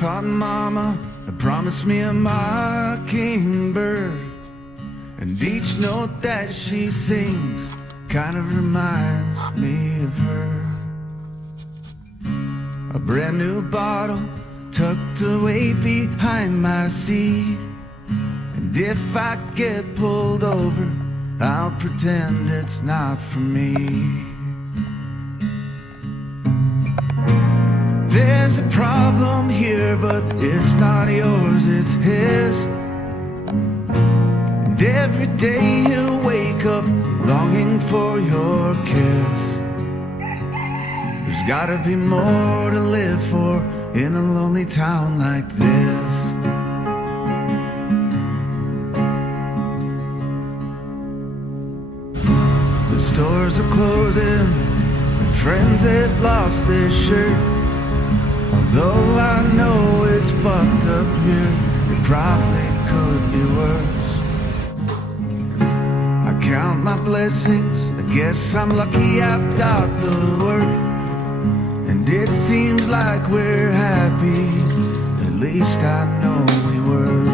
thought mama had promised me a mockingbird, and each note that she sings kind of reminds me of her. A brand new bottle tucked away behind my seat, and if I get pulled over, I'll pretend it's not for me. There's a problem here, but it's not yours, it's his. And every day he'll wake up longing for your kiss. There's gotta be more to live for in a lonely town like this. The stores are closing, and friends have lost their shirt. Although I know it's fucked up here, it probably could be worse. I count my blessings, I guess I'm lucky I've got the work. And it seems like we're happy, at least I know we were.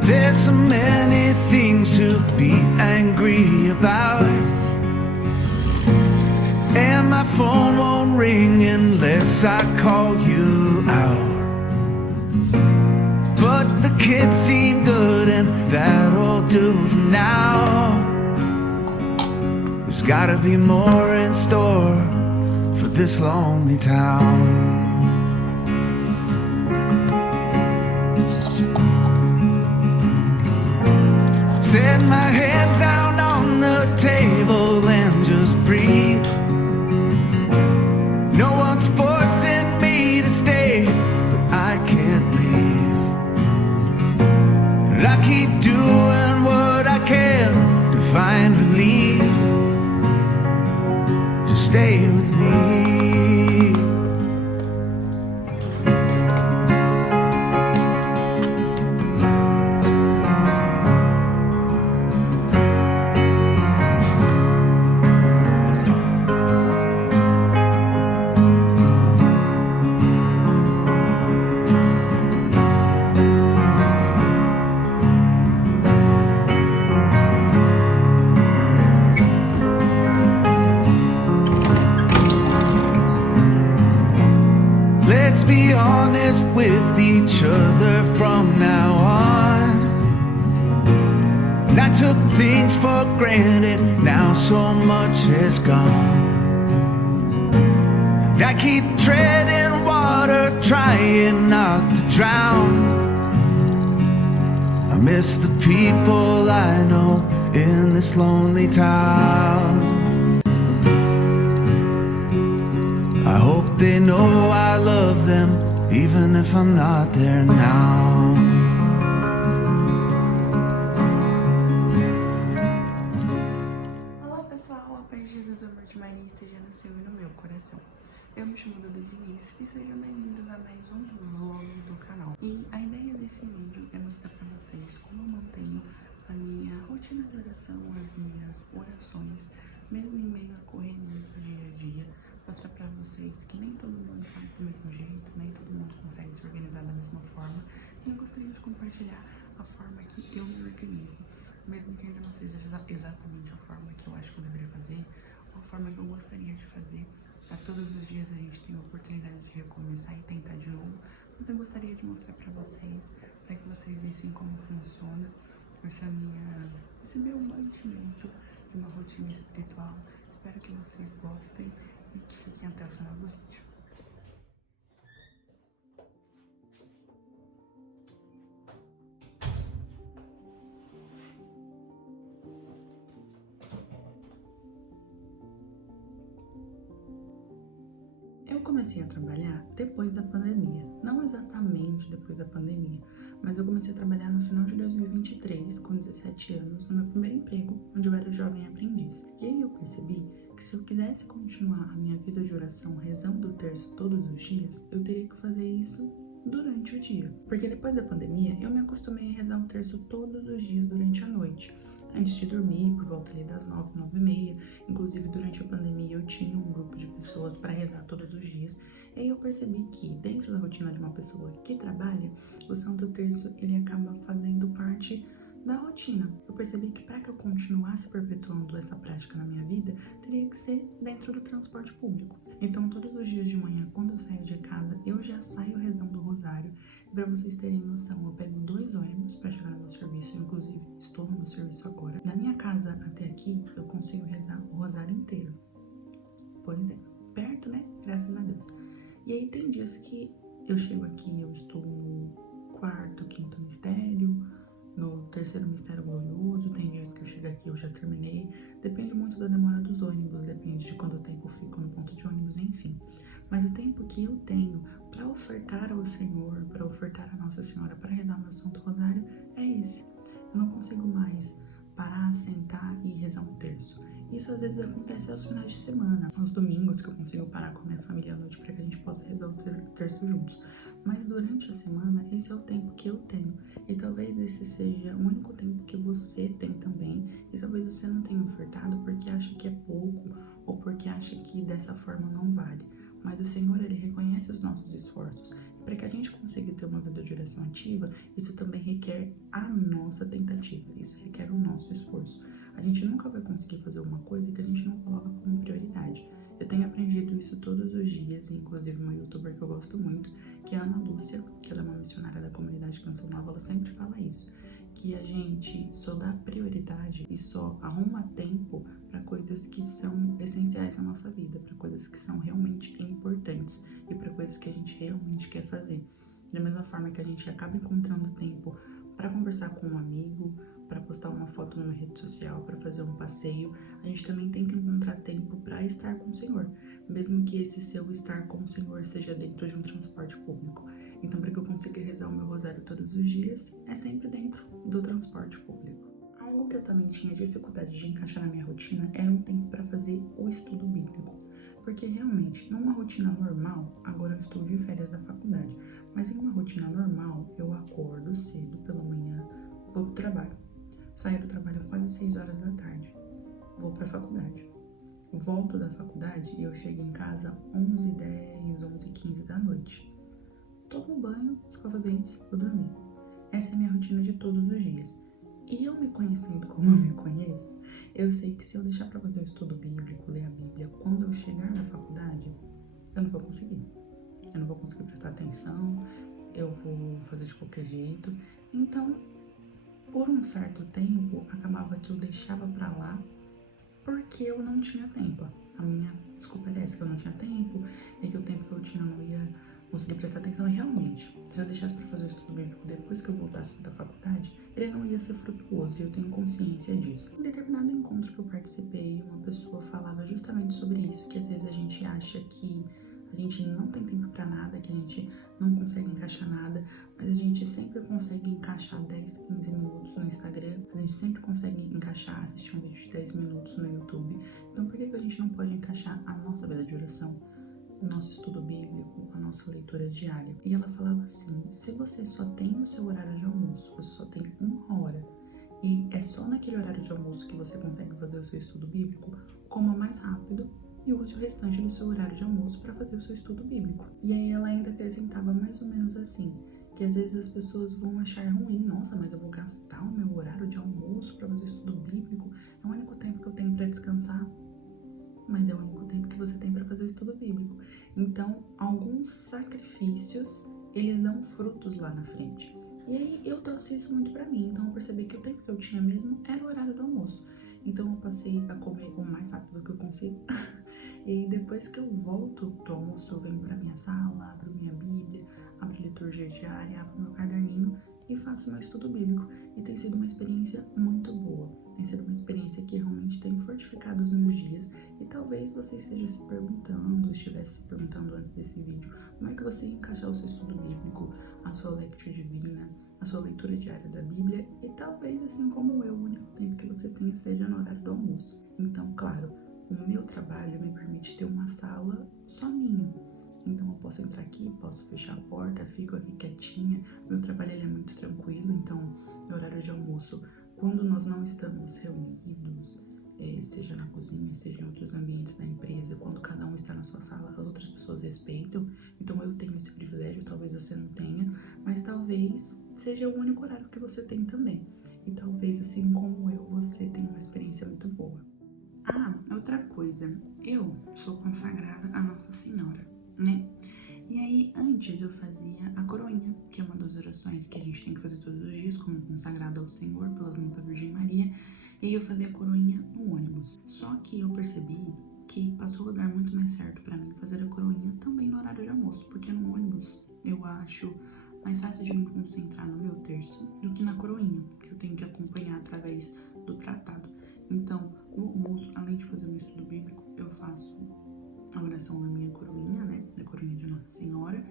There's so many things to be angry about, and my phone won't ring unless I call you out. But the kids seem good and that'll do for now. There's gotta be more in store for this lonely town. Set my hands down on the table and just breathe. No one's forcing me to stay, but I can't leave. And I keep doing what I can to find relief. Just stay with me. Let's be honest with each other from now on. And I took things for granted, now so much is gone. And I keep treading water, trying not to drown. I miss the people I know in this lonely town. I hope they know I love them, even if I'm not there now. Olá pessoal, a paz de Jesus, o amor de Maria esteja no seu e no meu coração. Eu me chamo Duda Diniz e sejam bem-vindos a mais um vlog do canal. E a ideia desse vídeo é mostrar pra vocês como eu mantenho a minha rotina de oração, as minhas orações, mesmo em meio à correria do dia a dia. Mostrar pra vocês que nem todo mundo faz do mesmo jeito, nem todo mundo consegue se organizar da mesma forma. E eu gostaria de compartilhar a forma que eu me organizo, mesmo que ainda não seja exatamente a forma que eu acho que eu deveria fazer, ou a forma que eu gostaria de fazer. A todos os dias a gente tem a oportunidade de recomeçar e tentar de novo, mas eu gostaria de mostrar pra vocês, para que vocês vissem como funciona esse meu mantimento de uma rotina espiritual. Espero que vocês gostem e que fiquem até o final do vídeo. Eu comecei a trabalhar depois da pandemia, não exatamente depois da pandemia, mas eu comecei a trabalhar no final de 2023, com 17 anos, no meu primeiro emprego, onde eu era jovem aprendiz. E aí eu percebi que se eu quisesse continuar a minha vida de oração rezando o terço todos os dias, eu teria que fazer isso durante o dia. Porque depois da pandemia, eu me acostumei a rezar o terço todos os dias durante a noite. antes de dormir, por volta ali das 9, 9h30. Inclusive, durante a pandemia, eu tinha um grupo de pessoas para rezar todos os dias. E aí eu percebi que, dentro da rotina de uma pessoa que trabalha, o Santo Terço, ele acaba fazendo parte da rotina. Eu percebi que para que eu continuasse perpetuando essa prática na minha vida, teria que ser dentro do transporte público. Então, todos os dias de manhã, quando eu saio de casa, eu já saio rezando o rosário. Para vocês terem noção, eu pego 2 ônibus para chegar no meu serviço, inclusive estou no meu serviço agora. Da minha casa até aqui, eu consigo rezar o rosário inteiro. Pois é, perto, né? Graças a Deus. E aí tem dias que eu chego aqui, eu estou no 4º, 5º mistério, no 3º mistério glorioso. Tem dias que eu chego aqui, eu já terminei. Depende muito da demora dos ônibus, depende de quanto tempo eu fico no ponto de ônibus, enfim. Mas o tempo que eu tenho para ofertar ao Senhor, para ofertar a Nossa Senhora, para rezar meu Santo Rosário, é esse. Eu não consigo mais parar, sentar e rezar um terço. Isso às vezes acontece aos finais de semana, aos domingos, que eu consigo parar com a minha família à noite para que a gente possa rezar o terço juntos. Mas durante a semana, esse é o tempo que eu tenho. E talvez esse seja o único tempo que você tem também. E talvez você não tenha ofertado porque acha que é pouco ou porque acha que dessa forma não vale. Mas o Senhor, ele reconhece os nossos esforços. E para que a gente consiga ter uma vida de oração ativa, isso também requer a nossa tentativa. Isso requer o nosso esforço. A gente nunca vai conseguir fazer uma coisa que a gente não coloca como prioridade. Eu tenho aprendido isso todos os dias, inclusive uma youtuber que eu gosto muito, que é a Ana Lúcia, que ela é uma missionária da comunidade Canção Nova, ela sempre fala isso, que a gente só dá prioridade e só arruma tempo para coisas que são essenciais na nossa vida, para coisas que são realmente importantes e para coisas que a gente realmente quer fazer. Da mesma forma que a gente acaba encontrando tempo para conversar com um amigo, para postar uma foto numa rede social, para fazer um passeio, a gente também tem que encontrar tempo para estar com o Senhor, mesmo que esse seu estar com o Senhor seja dentro de um transporte público. Então, para que eu consiga rezar o meu rosário todos os dias, é sempre dentro do transporte público. Algo que eu também tinha dificuldade de encaixar na minha rotina era um tempo para fazer o estudo bíblico. Porque realmente, numa rotina normal, agora eu estou de férias da faculdade, mas em uma rotina normal, eu acordo cedo pela manhã, vou pro trabalho. Saio do trabalho quase 6 horas da tarde. Vou para a faculdade. Volto da faculdade e eu chego em casa 11h10, 11h15 da noite. Tomo um banho, escovo os dentes, vou dormir. Essa é a minha rotina de todos os dias. E eu me conhecendo como eu me conheço, eu sei que se eu deixar para fazer o estudo bíblico, ler a Bíblia, quando eu chegar na faculdade, eu não vou conseguir. Eu não vou conseguir prestar atenção, eu vou fazer de qualquer jeito. Então, por um certo tempo, acabava que eu deixava pra lá porque eu não tinha tempo. A minha desculpa era essa, que eu não tinha tempo, e que o tempo que eu tinha eu não ia conseguir prestar atenção. E realmente, se eu deixasse pra fazer o estudo bíblico depois que eu voltasse da faculdade, ele não ia ser frutuoso, e eu tenho consciência disso. Em determinado encontro que eu participei, uma pessoa falava justamente sobre isso, que às vezes a gente acha que a gente não tem tempo pra nada, que a gente não consegue encaixar nada, mas a gente sempre consegue encaixar 10, 15 minutos no Instagram, a gente sempre consegue encaixar, assistir um vídeo de 10 minutos no YouTube. Então por que a gente não pode encaixar a nossa vida de oração, o nosso estudo bíblico, a nossa leitura diária? E ela falava assim, se você só tem o seu horário de almoço, você só tem 1 hora, e é só naquele horário de almoço que você consegue fazer o seu estudo bíblico, coma mais rápido e use o restante do seu horário de almoço para fazer o seu estudo bíblico. E aí ela ainda acrescentava mais ou menos assim, que às vezes as pessoas vão achar ruim, nossa, mas eu vou gastar o meu horário de almoço para fazer o estudo bíblico, é o único tempo que eu tenho para descansar, mas é o único tempo que você tem para fazer o estudo bíblico. Então, alguns sacrifícios, eles dão frutos lá na frente. E aí eu trouxe isso muito para mim, então eu percebi que o tempo que eu tinha mesmo era o horário do almoço. Então eu passei a comer o mais rápido que eu consigo. E aí depois que eu volto do almoço, eu venho pra minha sala, abro minha Bíblia, abro a liturgia diária, abro meu caderninho e faço meu estudo bíblico. E tem sido uma experiência muito boa. Tem sido uma experiência que realmente tem fortificado os meus dias. E talvez você esteja se perguntando, estivesse se perguntando antes desse vídeo, como é que você ia encaixar o seu estudo bíblico, a sua lectio divina, a sua leitura diária da Bíblia, e talvez, assim como eu, o único tempo que você tenha seja no horário do almoço. Então, claro, o meu trabalho me permite ter uma sala só minha. Então eu posso entrar aqui, posso fechar a porta, fico aqui quietinha. Meu trabalho ele é muito tranquilo, então no horário de almoço quando nós não estamos reunidos, seja na cozinha, seja em outros ambientes da empresa, quando cada um está na sua sala, as outras pessoas respeitam. Então eu tenho esse privilégio, talvez você não tenha, mas talvez seja o único horário que você tem também. E talvez, assim como eu, você tenha uma experiência muito boa. Ah, outra coisa, eu sou consagrada a Nossa Senhora, né? E aí, antes eu fazia a coroinha, que é uma das orações que a gente tem que fazer todos os dias, como consagrada ao Senhor, pelas mãos da Virgem Maria. E aí eu fazia a coroinha no ônibus. Só que eu percebi que passou a dar muito mais certo pra mim fazer a coroinha também no horário de almoço, porque no ônibus eu acho mais fácil de me concentrar no meu terço do que na coroinha, que eu tenho que acompanhar através do tratado. Então, no almoço, além de fazer um estudo bíblico, eu faço a oração da minha coroinha, né, da coroinha de Nossa Senhora,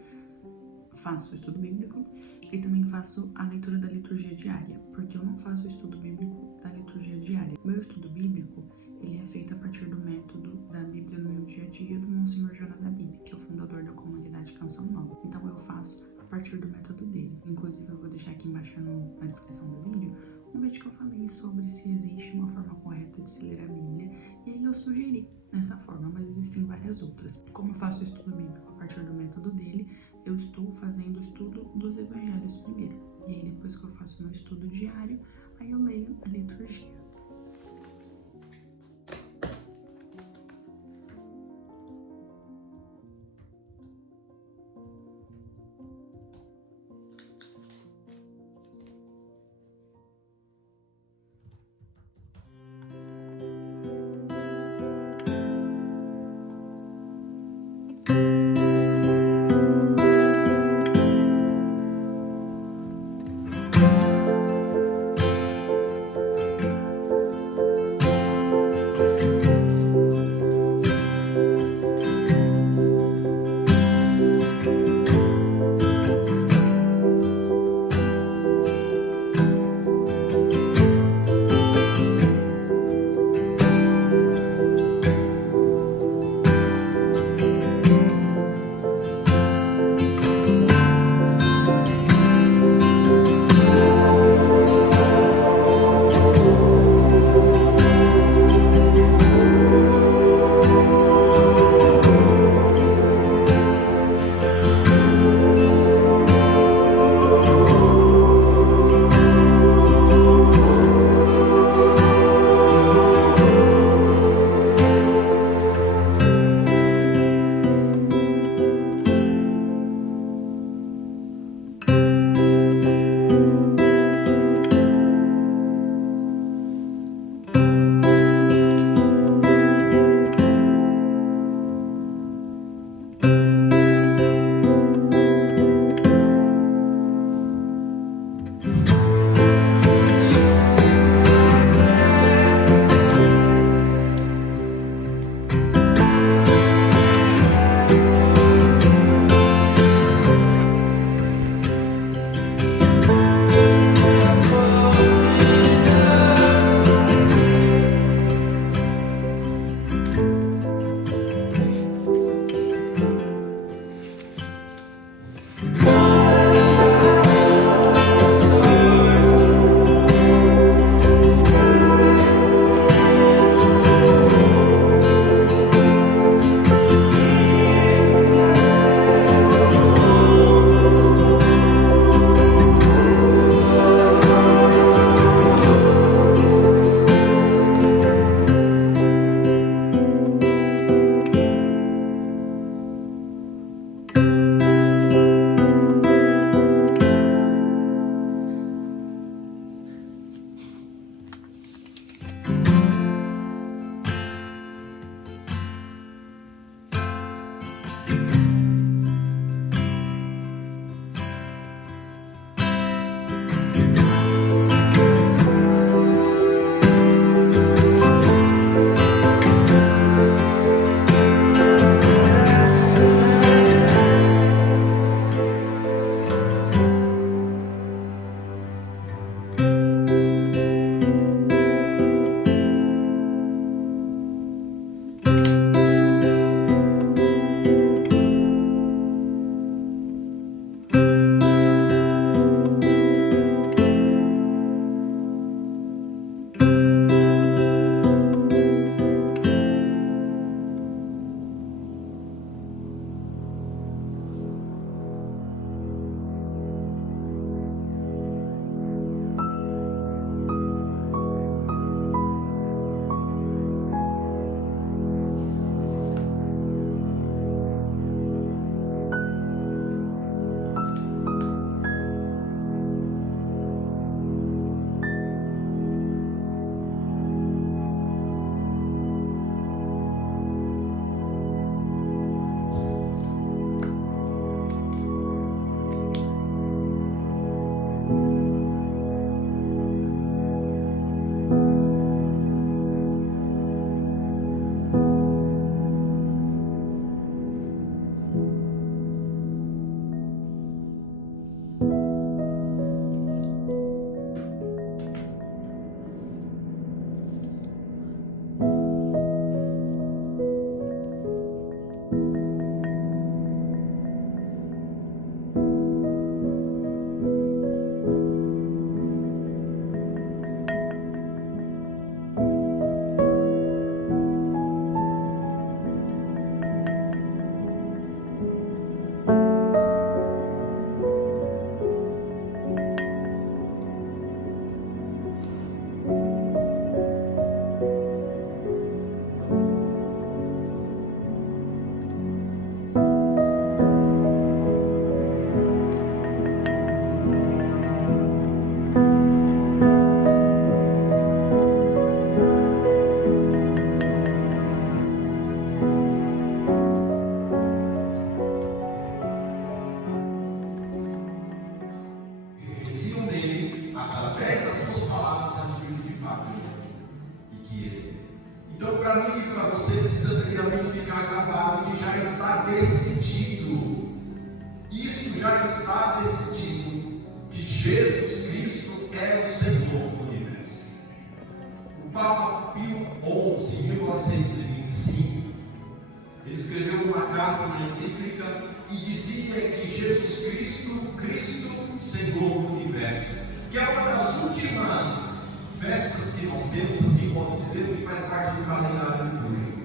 faço o estudo bíblico e também faço a leitura da liturgia diária, porque eu não faço o estudo bíblico da liturgia diária. Meu estudo bíblico, ele é feito a partir do método da Bíblia no meu dia a dia do Monsenhor Jonas Abib, que é o fundador da comunidade Canção Nova. Então eu faço a partir do método dele. Inclusive eu vou deixar aqui embaixo na descrição do vídeo um vídeo que eu falei sobre se existe uma forma correta de se ler a Bíblia, e aí eu sugeri essa forma, mas existem várias outras. Como eu faço o estudo bíblico a partir do método dele, eu estou fazendo o estudo dos evangelhos primeiro, e aí depois que eu faço meu estudo diário, aí eu leio a liturgia. para mim e para você precisa primeiramente ficar gravado que já está decidido. Isto já está decidido, que Jesus Cristo é o Senhor do universo. O Papa Pio XI, em 1925, ele escreveu uma carta, uma encíclica, e dizia que Jesus Cristo, Senhor do universo, que é uma das últimas festas que nós temos, assim pode dizer, que faz parte do calendário litúrgico.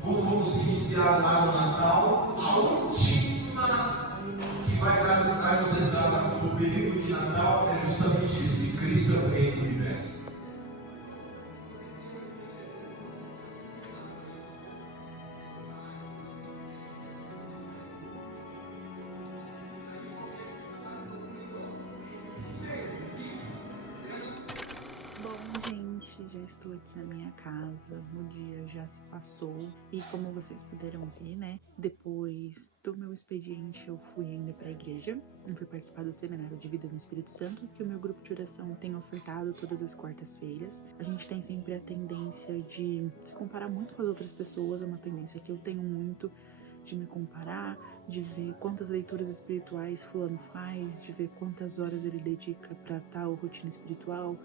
Quando vamos iniciar lá no Natal, a última que vai nos entrar no período de Natal é justamente isso, que Cristo é o Rei do universo. Bom, gente, já estou aqui na minha casa, o dia já se passou e como vocês puderam ver, né, depois do meu expediente eu fui ainda para a igreja, eu fui participar do seminário de vida no Espírito Santo, que o meu grupo de oração tem ofertado todas as quartas-feiras. A gente tem sempre a tendência de se comparar muito com as outras pessoas, é uma tendência que eu tenho muito, de me comparar, de ver quantas leituras espirituais fulano faz, de ver quantas horas ele dedica para tal rotina espiritual,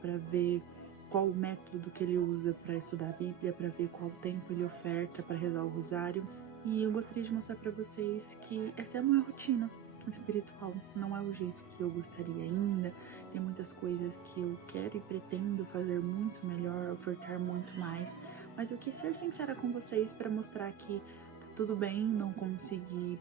para ver qual o método que ele usa para estudar a Bíblia, para ver qual tempo ele oferta para rezar o rosário. E eu gostaria de mostrar para vocês que essa é a minha rotina espiritual, não é o jeito que eu gostaria ainda. Tem muitas coisas que eu quero e pretendo fazer muito melhor, ofertar muito mais, mas eu quis ser sincera com vocês para mostrar que tá tudo bem não conseguir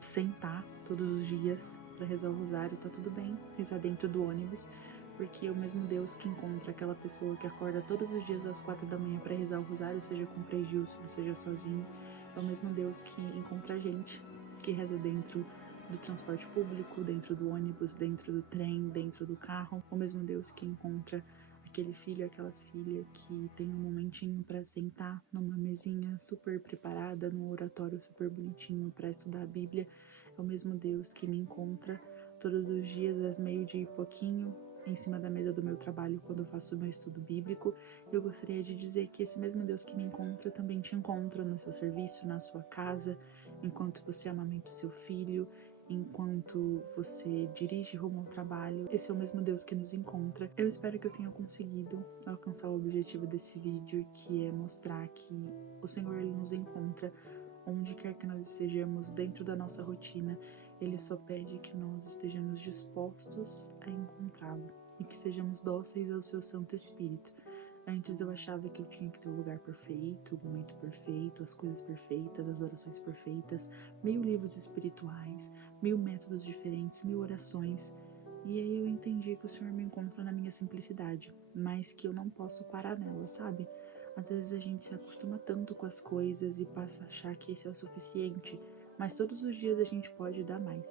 sentar todos os dias para rezar o rosário, tá tudo bem rezar dentro do ônibus, porque é o mesmo Deus que encontra aquela pessoa que acorda todos os dias às 4 da manhã para rezar o rosário, seja com Frei Gilson, seja sozinho, é o mesmo Deus que encontra a gente, que reza dentro do transporte público, dentro do ônibus, dentro do trem, dentro do carro, o mesmo Deus que encontra aquele filho, aquela filha que tem um momentinho para sentar numa mesinha super preparada, num oratório super bonitinho para estudar a Bíblia, é o mesmo Deus que me encontra todos os dias às meio-dia e pouquinho, em cima da mesa do meu trabalho quando eu faço o meu estudo bíblico. Eu gostaria de dizer que esse mesmo Deus que me encontra também te encontra no seu serviço, na sua casa, enquanto você amamenta o seu filho, enquanto você dirige rumo ao trabalho. Esse é o mesmo Deus que nos encontra. Eu espero que eu tenha conseguido alcançar o objetivo desse vídeo, que é mostrar que o Senhor ele nos encontra onde quer que nós estejamos dentro da nossa rotina. Ele só pede que nós estejamos dispostos a encontrá-lo e que sejamos dóceis ao seu Santo Espírito. Antes eu achava que eu tinha que ter o lugar perfeito, o momento perfeito, as coisas perfeitas, as orações perfeitas, 1000 livros espirituais, 1000 métodos diferentes, 1000 orações. E aí eu entendi que o Senhor me encontra na minha simplicidade, mas que eu não posso parar nela, sabe? Às vezes a gente se acostuma tanto com as coisas e passa a achar que esse é o suficiente, mas todos os dias a gente pode dar mais.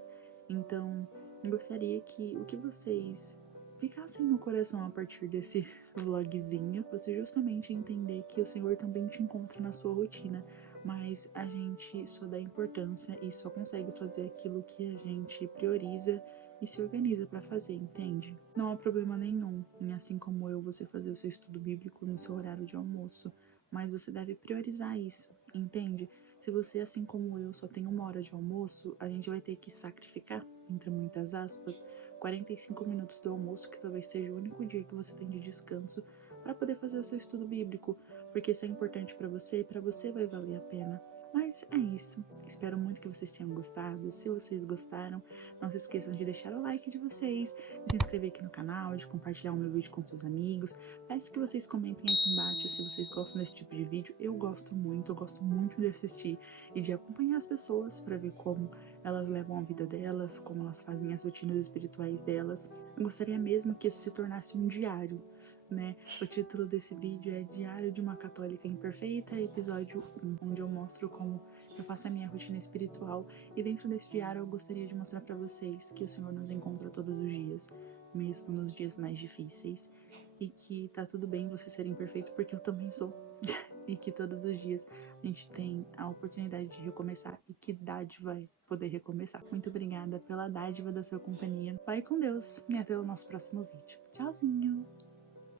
Então, eu gostaria que o que vocês ficassem no coração a partir desse vlogzinho, você justamente entender que o Senhor também te encontra na sua rotina, mas a gente só dá importância e só consegue fazer aquilo que a gente prioriza e se organiza para fazer, entende? Não há problema nenhum em, assim como eu, você fazer o seu estudo bíblico no seu horário de almoço, mas você deve priorizar isso, entende? Se você, assim como eu, só tem 1 hora de almoço, a gente vai ter que sacrificar, entre muitas aspas, 45 minutos do almoço, que talvez seja o único dia que você tem de descanso, para poder fazer o seu estudo bíblico, porque isso é importante para você e para você vai valer a pena. Mas é isso, espero muito que vocês tenham gostado. Se vocês gostaram, não se esqueçam de deixar o like de vocês, de se inscrever aqui no canal, de compartilhar o meu vídeo com seus amigos. Peço que vocês comentem aqui embaixo se vocês gostam desse tipo de vídeo. Eu gosto muito de assistir e de acompanhar as pessoas para ver como elas levam a vida delas, como elas fazem as rotinas espirituais delas. Eu gostaria mesmo que isso se tornasse um diário, né? O título desse vídeo é Diário de uma Católica Imperfeita, episódio 1, onde eu mostro como eu faço a minha rotina espiritual, e dentro desse diário eu gostaria de mostrar para vocês que o Senhor nos encontra todos os dias, mesmo nos dias mais difíceis, e que tá tudo bem você ser imperfeito, porque eu também sou, e que todos os dias a gente tem a oportunidade de recomeçar, e que dádiva é poder recomeçar. Muito obrigada pela dádiva da sua companhia. Vai com Deus e até o nosso próximo vídeo. Tchauzinho!